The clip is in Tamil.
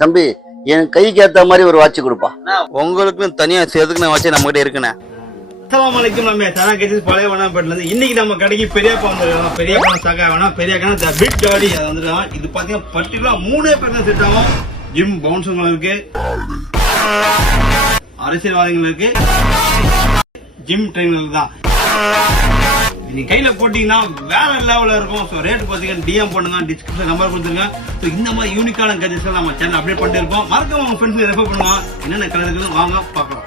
தம்பி என் கைக்கு ஏத்த மாதிரி ஒரு வாட்ச் கொடுப்பா. உங்களுக்கும் தனியா சேர்த்துக்கு வாட்ச் நம்ம கிட்ட இருக்குண்ணே. அஸ்ஸலாமு அலைக்கும். நம்ம தனா கேட்டது பழைய வண்ணாம்பேட்டில இருந்து இன்னைக்கு நம்ம கடைக்கு பெரியப்பா வந்துருக்கோம். பெரியப்பா சகா வேணா பெரியக்கா பிக் டாடி அது வந்துருக்கான். இது பாத்தீங்கன்னா பர்டிகுலரா 3 பேர் தான் செட் ஆகும். ஜிம் பவுன்ஸுங்களும் இருக்கு, அரசியல்வாதிகள் இருக்கு, ஜிம் ட்ரெயினர் தான். நீங்க கையில போட்டீங்கன்னா வேற லெவல்ல இருக்கும். ஸோ ரேட் பாத்தீங்கன்னா டிஎம் பண்ணுங்க, டிஸ்கிரிப்ஷன் நம்பர் கொடுத்துருங்க. ஸோ இந்த மாதிரி யூனிக்கான கஜெட்ஸ் நம்ம சேனல் அப்டேட் பண்ணிட்டு இருக்கோம். மறக்காம உங்க ஃப்ரெண்ட்ஸ் ரெஃபர் பண்ணுவாங்க. என்னென்ன கலர் இருக்குன்னு வாங்க பார்க்கலாம்.